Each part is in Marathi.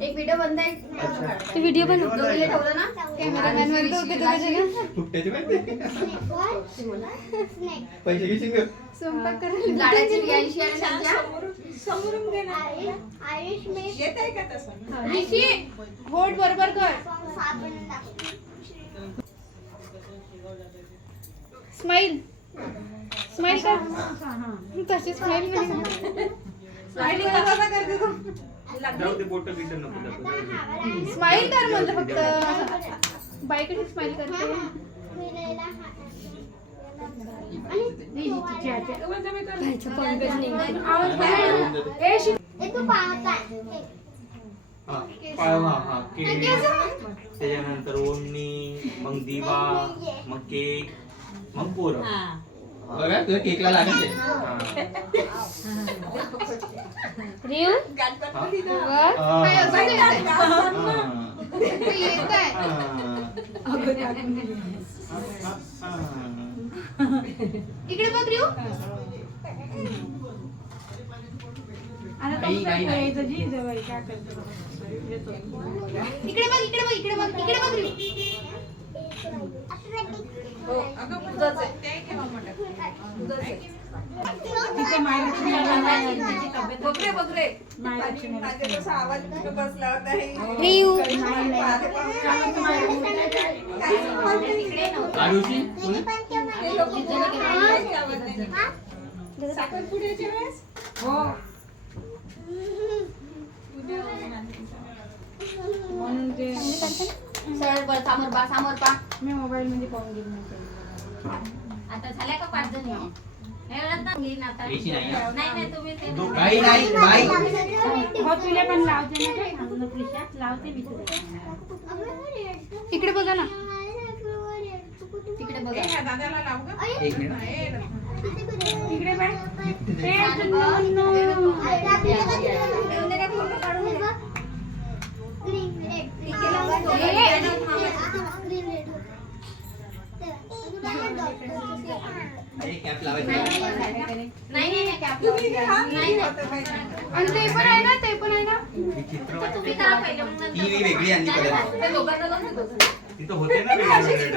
एक व्हिडिओ बंद आहे. ते व्हिडिओ पण दोघीला ठेवलं ना कॅमेरामॅन वर दोघे दोघे फुकट्याचे पैसे घेशील ग? स्वयंपाक करायला लाडाची बियांशी आणि त्यांच्या समोरून घे ना. येत आहे का तसं? निशी होट बरोबर कर. स्माइल स्माइल कर. तशी स्माइल नाही. स्माइलिंग कसा करते तू? जाऊ दे, बोटं बिटं नको दाखवू. स्माइल कर म्हणलं फक्त. बाई कशी स्माइल करते. हा, पाळवा, हा, केळी, त्याच्यानंतर ओढणी, मग दिवा, मग केक, मग पोरं. बघा तुझ्या केकला लागत आहे. रिव गणपती ना. हा. काय असं येतंय? हा. ते येतंय. इकडे बघ रिव. नाही, नाही, नाही. इकडे बघ इकडे बघ इकडे बघ इकडे बघ रिव. हो, अगं दुधाचं आहे. ते ठेवा म्हणतात. दुधाचं आहे. बघरे बघरे. माझ्या कसा आवाज कुठं बसला होता हे. रिव. आरुषी, ते लोक काहीच आवाज नाही. साखरपुड्याच्या वेळेस हो म्हणून ते सरळ बळ समोर बा समोर पा. मी मोबाईल मध्ये पाहून घेईन. आता झाल्या का 5 जणी? एवढ्यात ना घेईन आता. येशी नाही, हा. नाही तुम्ही ते काही नाही, बाई. हो तुला पण लावते ना काय लावते मी तुला. इकडे बघा ना. तिकडे ए, बघा. ह्या दादाला लाव गं. एक मिनिट. इकडे बाय. अरे, कॅप लावायची. नाही कॅप नाही आणि ते पण आहे ना ते पण आहे ना. विचित्र तुम्ही वाटते. करा पहिले मग नंतर. ती वेगळी आणली परत. ते दोघांना लावून दे दोघं. तिथं होते ना वेगळे.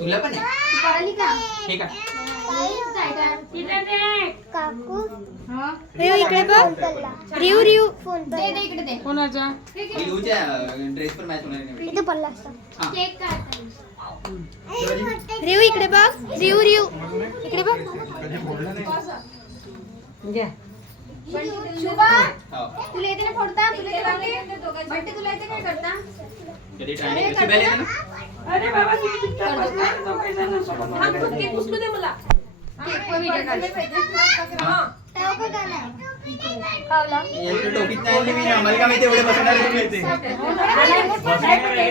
तुला पण आहे? करायली का? हे का? रिव इकडे बघ. रिव रिव. दे दे इकडे दे. कोणाचा? येऊच्या ड्रेस पर मॅच होणार नाही. हा. केक काढ. रिव इकडे बघ. रिव रिव इकडे बघ. शुभा हो. तुला येते ना फोडता? तुला येते ना? बंटी तुला येते काय करता? कधी try नाही केलं. शिवायला येतं ना? अरे बाबा किती हा केक उचलू दे मला. केक वर व्हिडिओ काढ. हा. यांच्या टोपीत नाही आणली मी. आम्हाला काय माहिती एवढे बसणार तुम्ही येते. तिच्याकडे.